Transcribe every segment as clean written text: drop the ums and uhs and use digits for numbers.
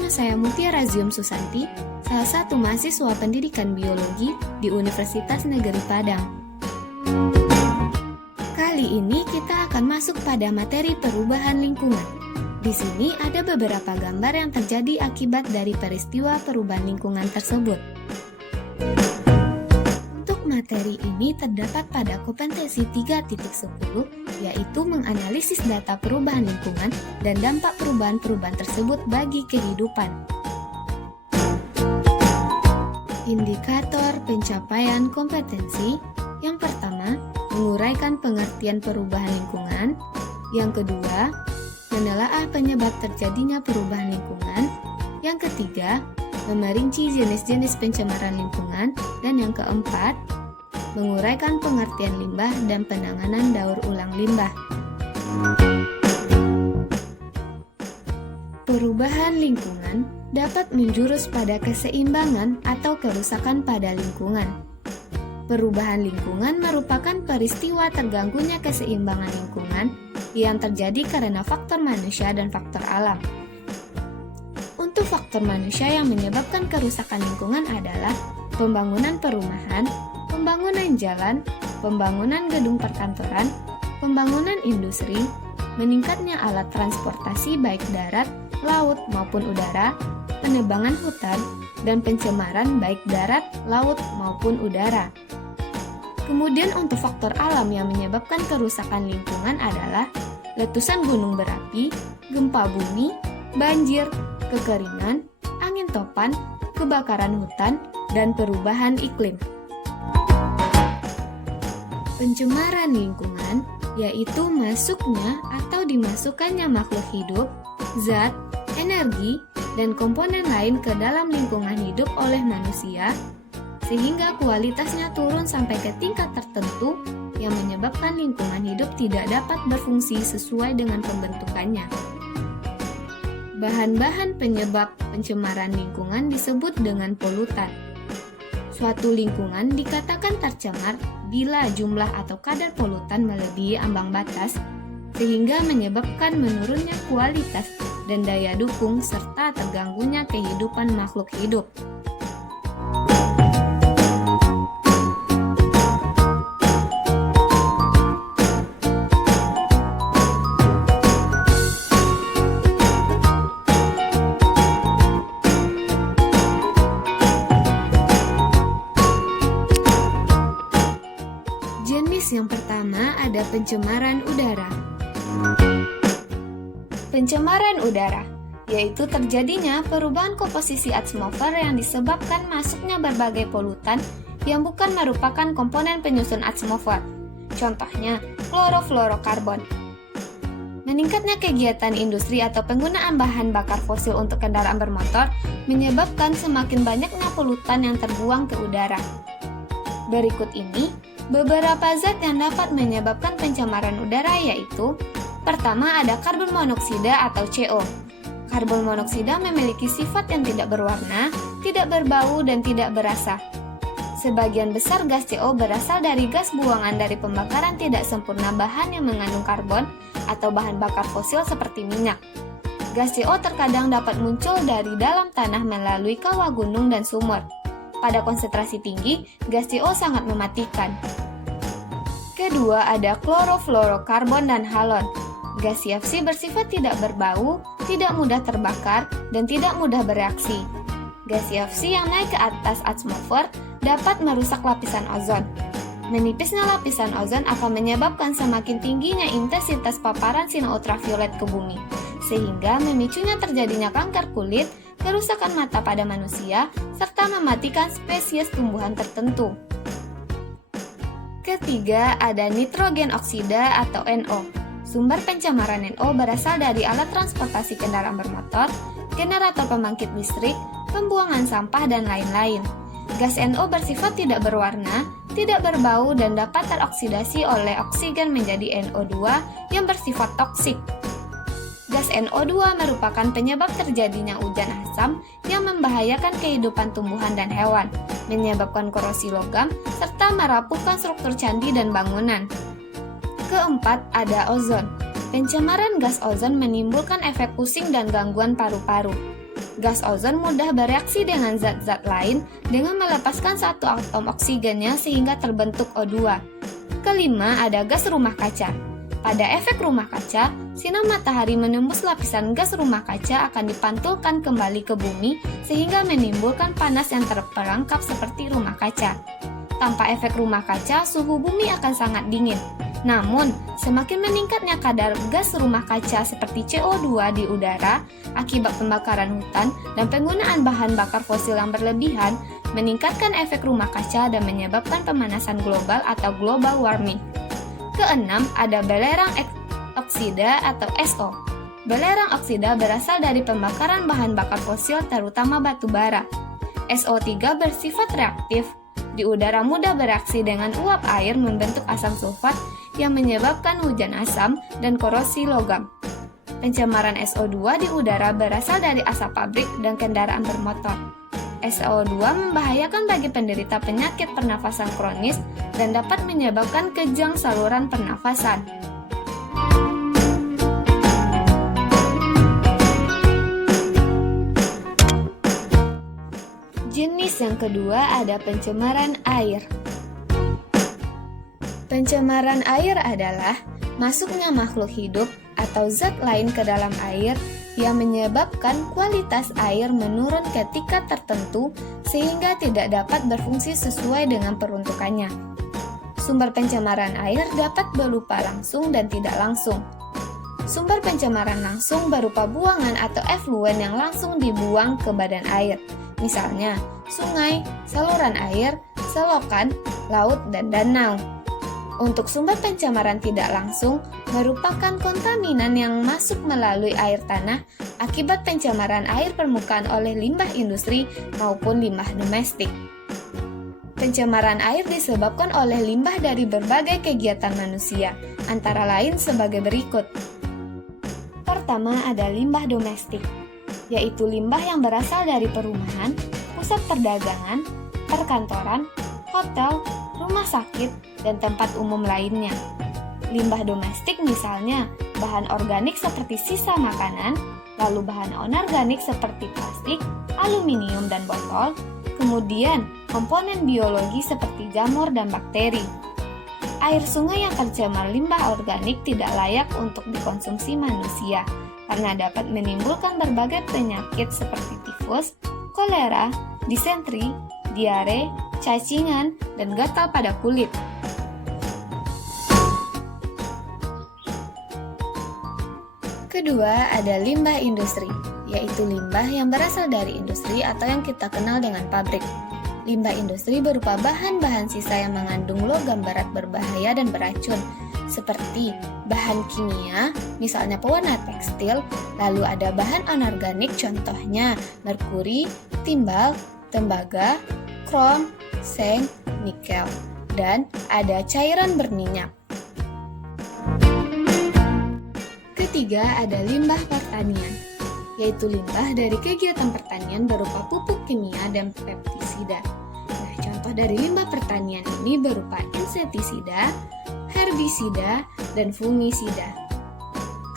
Nama saya Mutiara Zium Susanti, salah satu mahasiswa pendidikan biologi di Universitas Negeri Padang. Kali ini kita akan masuk pada materi perubahan lingkungan. Di sini ada beberapa gambar yang terjadi akibat dari peristiwa perubahan lingkungan tersebut. Untuk materi ini terdapat pada kompetensi 3.10, yaitu menganalisis data perubahan lingkungan dan dampak perubahan-perubahan tersebut bagi kehidupan. Indikator pencapaian kompetensi. Yang pertama, menguraikan pengertian perubahan lingkungan. Yang kedua, menelaah penyebab terjadinya perubahan lingkungan. Yang ketiga, memerinci jenis-jenis pencemaran lingkungan. Dan yang keempat, menguraikan pengertian limbah dan penanganan daur ulang limbah. Perubahan lingkungan dapat menjurus pada keseimbangan atau kerusakan pada lingkungan. Perubahan lingkungan merupakan peristiwa terganggunya keseimbangan lingkungan yang terjadi karena faktor manusia dan faktor alam. Untuk faktor manusia yang menyebabkan kerusakan lingkungan adalah pembangunan perumahan, pembangunan jalan, pembangunan gedung perkantoran, pembangunan industri, meningkatnya alat transportasi baik darat, laut maupun udara, penebangan hutan, dan pencemaran baik darat, laut maupun udara. Kemudian untuk faktor alam yang menyebabkan kerusakan lingkungan adalah letusan gunung berapi, gempa bumi, banjir, kekeringan, angin topan, kebakaran hutan, dan perubahan iklim. Pencemaran lingkungan yaitu masuknya atau dimasukkannya makhluk hidup, zat, energi, dan komponen lain ke dalam lingkungan hidup oleh manusia sehingga kualitasnya turun sampai ke tingkat tertentu yang menyebabkan lingkungan hidup tidak dapat berfungsi sesuai dengan pembentukannya. Bahan-bahan penyebab pencemaran lingkungan disebut dengan polutan. Suatu lingkungan dikatakan tercemar bila jumlah atau kadar polutan melebihi ambang batas, sehingga menyebabkan menurunnya kualitas dan daya dukung serta terganggunya kehidupan makhluk hidup. Yang pertama ada pencemaran udara. Pencemaran udara yaitu terjadinya perubahan komposisi atmosfer yang disebabkan masuknya berbagai polutan yang bukan merupakan komponen penyusun atmosfer. Contohnya, klorofluorokarbon. Meningkatnya kegiatan industri atau penggunaan bahan bakar fosil untuk kendaraan bermotor menyebabkan semakin banyaknya polutan yang terbuang ke udara. Berikut ini beberapa zat yang dapat menyebabkan pencemaran udara yaitu: pertama ada karbon monoksida atau CO. Karbon monoksida memiliki sifat yang tidak berwarna, tidak berbau, dan tidak berasa. Sebagian besar gas CO berasal dari gas buangan dari pembakaran tidak sempurna bahan yang mengandung karbon atau bahan bakar fosil seperti minyak. Gas CO terkadang dapat muncul dari dalam tanah melalui kawah gunung dan sumur. Pada konsentrasi tinggi, gas CO sangat mematikan. Kedua, ada klorofluorokarbon dan halon. Gas CFC bersifat tidak berbau, tidak mudah terbakar, dan tidak mudah bereaksi. Gas CFC yang naik ke atas atmosfer dapat merusak lapisan ozon. Menipisnya lapisan ozon akan menyebabkan semakin tingginya intensitas paparan sinar ultraviolet ke bumi, sehingga memicunya terjadinya kanker kulit, kerusakan mata pada manusia, serta mematikan spesies tumbuhan tertentu. Ketiga, ada nitrogen oksida atau NO. Sumber pencemaran NO berasal dari alat transportasi kendaraan bermotor, generator pembangkit listrik, pembuangan sampah, dan lain-lain. Gas NO bersifat tidak berwarna, tidak berbau, dan dapat teroksidasi oleh oksigen menjadi NO2 yang bersifat toksik. Gas NO2 merupakan penyebab terjadinya hujan asam yang membahayakan kehidupan tumbuhan dan hewan, menyebabkan korosi logam, serta merapuhkan struktur candi dan bangunan. Keempat, ada ozon. Pencemaran gas ozon menimbulkan efek pusing dan gangguan paru-paru. Gas ozon mudah bereaksi dengan zat-zat lain dengan melepaskan satu atom oksigennya sehingga terbentuk O2. Kelima, ada gas rumah kaca. Pada efek rumah kaca, sinar matahari menembus lapisan gas rumah kaca akan dipantulkan kembali ke bumi sehingga menimbulkan panas yang terperangkap seperti rumah kaca. Tanpa efek rumah kaca, suhu bumi akan sangat dingin. Namun, semakin meningkatnya kadar gas rumah kaca seperti CO2 di udara akibat pembakaran hutan dan penggunaan bahan bakar fosil yang berlebihan, meningkatkan efek rumah kaca dan menyebabkan pemanasan global atau global warming. Keenam, ada belerang oksida atau SO. Belerang oksida berasal dari pembakaran bahan bakar fosil terutama batu bara. SO3 bersifat reaktif. Di udara mudah bereaksi dengan uap air membentuk asam sulfat yang menyebabkan hujan asam dan korosi logam. Pencemaran SO2 di udara berasal dari asap pabrik dan kendaraan bermotor. SO2 membahayakan bagi penderita penyakit pernafasan kronis dan dapat menyebabkan kejang saluran pernafasan. Jenis yang kedua ada pencemaran air. Pencemaran air adalah masuknya makhluk hidup atau zat lain ke dalam air yang menyebabkan kualitas air menurun ke tingkat tertentu sehingga tidak dapat berfungsi sesuai dengan peruntukannya. Sumber pencemaran air dapat berupa langsung dan tidak langsung. Sumber pencemaran langsung berupa buangan atau efluen yang langsung dibuang ke badan air. Misalnya, sungai, saluran air, selokan, laut, dan danau. Untuk sumber pencemaran tidak langsung, merupakan kontaminan yang masuk melalui air tanah akibat pencemaran air permukaan oleh limbah industri maupun limbah domestik. Pencemaran air disebabkan oleh limbah dari berbagai kegiatan manusia, antara lain sebagai berikut. Pertama ada limbah domestik, yaitu limbah yang berasal dari perumahan, pusat perdagangan, perkantoran, hotel, rumah sakit, dan tempat umum lainnya. Limbah domestik misalnya bahan organik seperti sisa makanan, lalu bahan anorganik seperti plastik, aluminium, dan botol, kemudian komponen biologi seperti jamur dan bakteri. Air sungai yang tercemar limbah organik tidak layak untuk dikonsumsi manusia karena dapat menimbulkan berbagai penyakit seperti tifus, kolera, disentri, diare, cacingan, dan gatal pada kulit. Kedua, ada limbah industri, yaitu limbah yang berasal dari industri atau yang kita kenal dengan pabrik. Limbah industri berupa bahan-bahan sisa yang mengandung logam berat berbahaya dan beracun, seperti bahan kimia, misalnya pewarna tekstil, lalu ada bahan anorganik contohnya merkuri, timbal, tembaga, krom, seng, nikel, dan ada cairan berminyak. Ketiga, ada limbah pertanian, yaitu limbah dari kegiatan pertanian berupa pupuk kimia dan pestisida. Nah, contoh dari limbah pertanian ini berupa insektisida, herbisida, dan fungisida.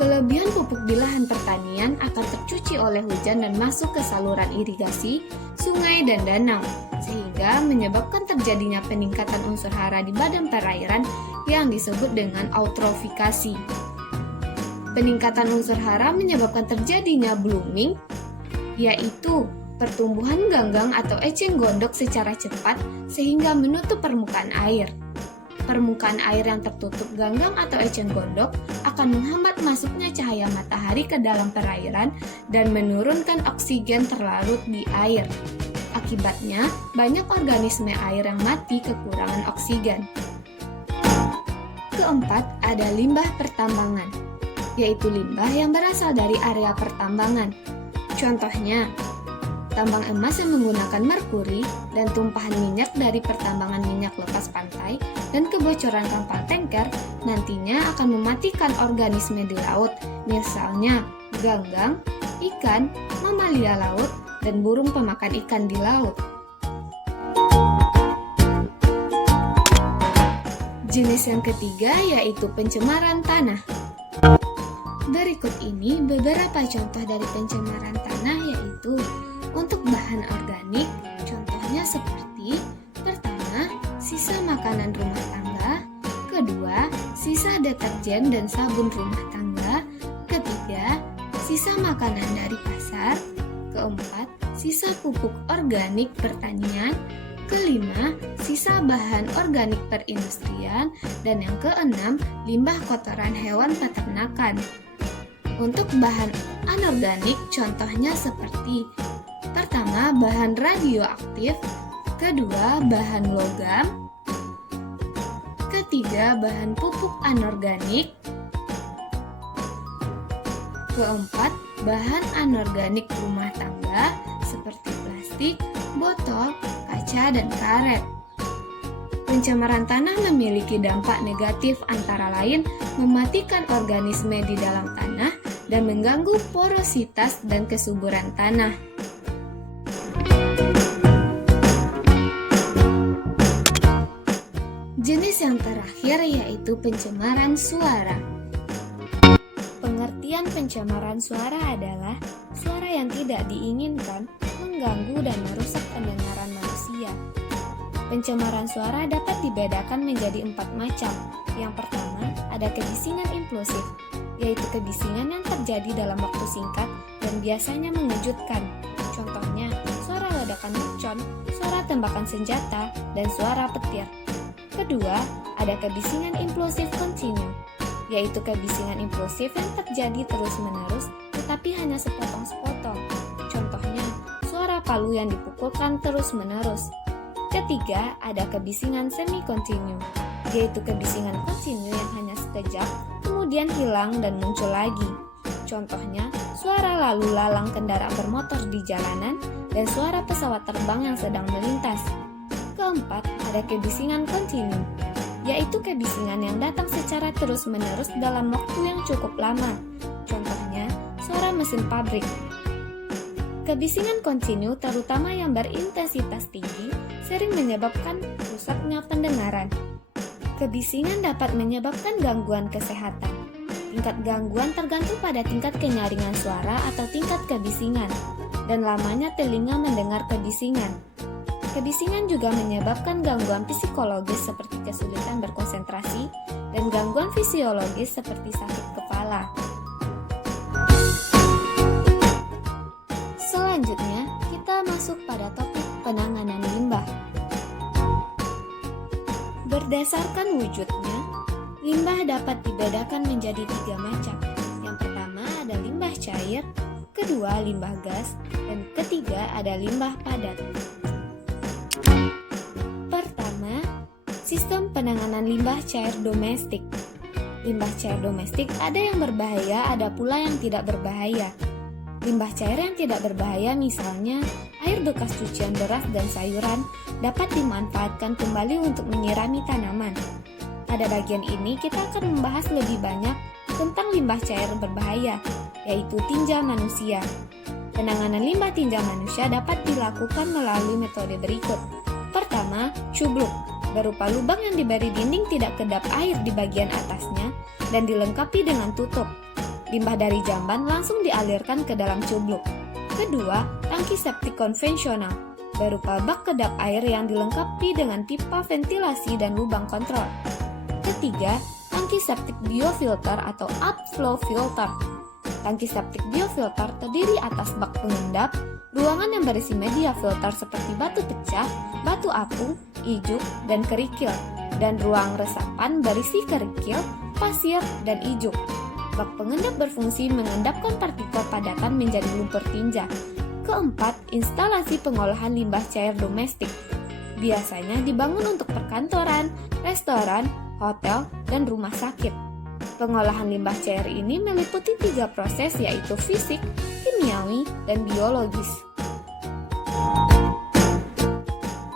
Kelebihan pupuk di lahan pertanian akan tercuci oleh hujan dan masuk ke saluran irigasi, sungai, dan danau, sehingga menyebabkan terjadinya peningkatan unsur hara di badan perairan yang disebut dengan eutrofikasi. Peningkatan unsur hara menyebabkan terjadinya blooming, yaitu pertumbuhan ganggang atau eceng gondok secara cepat sehingga menutup permukaan air. Permukaan air yang tertutup ganggang atau eceng gondok akan menghambat masuknya cahaya matahari ke dalam perairan dan menurunkan oksigen terlarut di air. Akibatnya, banyak organisme air yang mati kekurangan oksigen. Keempat, ada limbah pertambangan, yaitu limbah yang berasal dari area pertambangan. Contohnya, tambang emas yang menggunakan merkuri dan tumpahan minyak dari pertambangan minyak lepas pantai dan kebocoran kapal tanker nantinya akan mematikan organisme di laut, misalnya ganggang, ikan, mamalia laut, dan burung pemakan ikan di laut. Jenis yang ketiga yaitu pencemaran tanah. Berikut ini beberapa contoh dari pencemaran tanah yaitu makanan rumah tangga. Kedua, sisa deterjen dan sabun rumah tangga. Ketiga, sisa makanan dari pasar. Keempat, sisa pupuk organik pertanian. Kelima, sisa bahan organik perindustrian. Dan yang keenam, limbah kotoran hewan peternakan. Untuk bahan anorganik contohnya seperti: pertama, bahan radioaktif. Kedua, bahan logam. Ketiga, bahan pupuk anorganik. Keempat, bahan anorganik rumah tangga seperti plastik, botol, kaca, dan karet. Pencemaran tanah memiliki dampak negatif antara lain mematikan organisme di dalam tanah dan mengganggu porositas dan kesuburan tanah. Jenis yang terakhir yaitu pencemaran suara. Pengertian pencemaran suara adalah suara yang tidak diinginkan, mengganggu dan merusak pendengaran manusia. Pencemaran suara dapat dibedakan menjadi 4 macam. Yang pertama, ada kebisingan impulsif, yaitu kebisingan yang terjadi dalam waktu singkat dan biasanya mengejutkan. Contohnya, suara ledakan mercon, suara tembakan senjata, dan suara petir. Kedua, ada kebisingan impulsif kontinu, yaitu kebisingan impulsif yang terjadi terus-menerus tetapi hanya sepotong-sepotong. Contohnya, suara palu yang dipukulkan terus-menerus. Ketiga, ada kebisingan semi-kontinu, yaitu kebisingan kontinu yang hanya sekejap, kemudian hilang dan muncul lagi. Contohnya, suara lalu lalang kendaraan bermotor di jalanan dan suara pesawat terbang yang sedang melintas. Keempat, ada kebisingan kontinu, yaitu kebisingan yang datang secara terus-menerus dalam waktu yang cukup lama. Contohnya, suara mesin pabrik. Kebisingan kontinu, terutama yang berintensitas tinggi, sering menyebabkan rusaknya pendengaran. Kebisingan dapat menyebabkan gangguan kesehatan. Tingkat gangguan tergantung pada tingkat kenyaringan suara atau tingkat kebisingan, dan lamanya telinga mendengar kebisingan. Kebisingan juga menyebabkan gangguan psikologis seperti kesulitan berkonsentrasi dan gangguan fisiologis seperti sakit kepala. Selanjutnya, kita masuk pada topik penanganan limbah. Berdasarkan wujudnya, limbah dapat dibedakan menjadi 3 macam. Yang pertama ada limbah cair, kedua limbah gas, dan ketiga ada limbah padat. Pertama, sistem penanganan limbah cair domestik. Limbah cair domestik ada yang berbahaya, ada pula yang tidak berbahaya. Limbah cair yang tidak berbahaya misalnya air bekas cucian beras dan sayuran dapat dimanfaatkan kembali untuk menyirami tanaman. Pada bagian ini kita akan membahas lebih banyak tentang limbah cair berbahaya, yaitu tinja manusia. Penanganan limbah tinja manusia dapat dilakukan melalui metode berikut. Pertama, cubluk, berupa lubang yang diberi dinding tidak kedap air di bagian atasnya dan dilengkapi dengan tutup. Limbah dari jamban langsung dialirkan ke dalam cubluk. Kedua, tangki septik konvensional, berupa bak kedap air yang dilengkapi dengan pipa ventilasi dan lubang kontrol. Ketiga, tangki septik biofilter atau upflow filter. Tangki septik biofilter terdiri atas bak pengendap, ruangan yang berisi media filter seperti batu pecah, batu apung, ijuk, dan kerikil, dan ruang resapan berisi kerikil, pasir, dan ijuk. Bak pengendap berfungsi mengendapkan partikel padatan menjadi lumpur tinja. Keempat, instalasi pengolahan limbah cair domestik. Biasanya dibangun untuk perkantoran, restoran, hotel, dan rumah sakit. Pengolahan limbah cair ini meliputi 3 proses yaitu fisik, kimiawi, dan biologis.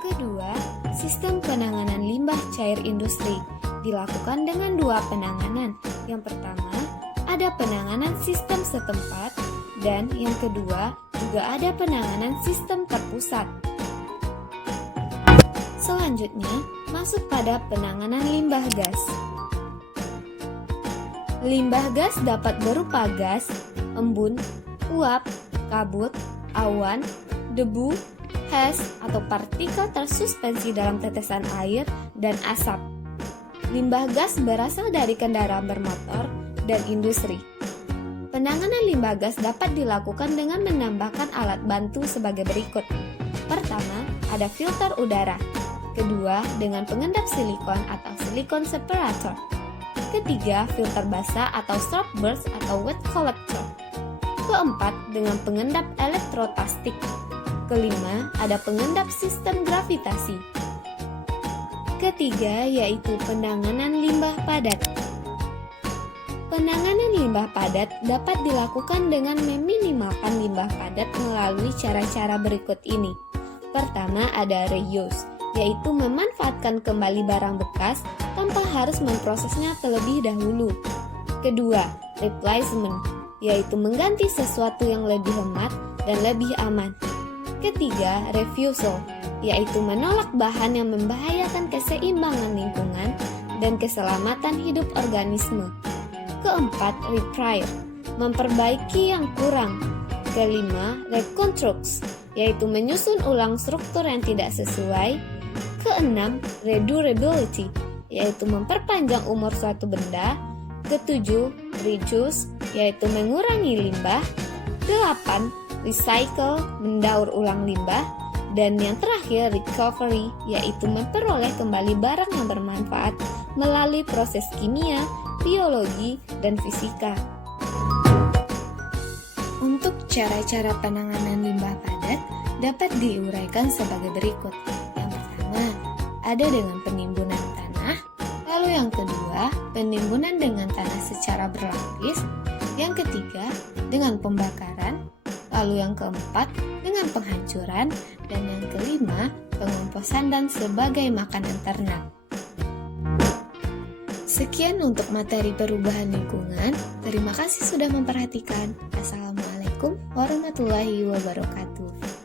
Kedua, sistem penanganan limbah cair industri dilakukan dengan 2 penanganan. Yang pertama, ada penanganan sistem setempat, dan yang kedua juga ada penanganan sistem terpusat. Selanjutnya, masuk pada penanganan limbah gas. Limbah gas dapat berupa gas, embun, uap, kabut, awan, debu, hash atau partikel tersuspensi dalam tetesan air, dan asap. Limbah gas berasal dari kendaraan bermotor dan industri. Penanganan limbah gas dapat dilakukan dengan menambahkan alat bantu sebagai berikut. Pertama, ada filter udara. Kedua, dengan pengendap silikon atau silikon separator. Ketiga, filter basah atau soft burst atau wet collector. Keempat, dengan pengendap elektrotastik. Kelima, ada pengendap sistem gravitasi. Ketiga, yaitu penanganan limbah padat. Penanganan limbah padat dapat dilakukan dengan meminimalkan limbah padat melalui cara-cara berikut ini. Pertama, ada reuse, yaitu memanfaatkan kembali barang bekas tanpa harus memprosesnya terlebih dahulu. Kedua, replacement, yaitu mengganti sesuatu yang lebih hemat dan lebih aman. Ketiga, refusal, yaitu menolak bahan yang membahayakan keseimbangan lingkungan dan keselamatan hidup organisme. Keempat, repair, memperbaiki yang kurang. Kelima, reconstruct, yaitu menyusun ulang struktur yang tidak sesuai. Keenam, redurability, yaitu memperpanjang umur suatu benda. Ketujuh, reduce, yaitu mengurangi limbah. Delapan, recycle, mendaur ulang limbah. Dan yang terakhir, recovery, yaitu memperoleh kembali barang yang bermanfaat melalui proses kimia, biologi, dan fisika. Untuk cara-cara penanganan limbah padat dapat diuraikan sebagai berikut. Yang pertama, ada dengan penimbunan tanah. Lalu yang kedua, penimbunan dengan tanah secara berlapis. Yang ketiga, dengan pembakaran. Lalu yang keempat, dengan penghancuran. Dan yang kelima, pengomposan dan sebagai makanan ternak. Sekian untuk materi perubahan lingkungan. Terima kasih sudah memperhatikan. Assalamualaikum warahmatullahi wabarakatuh.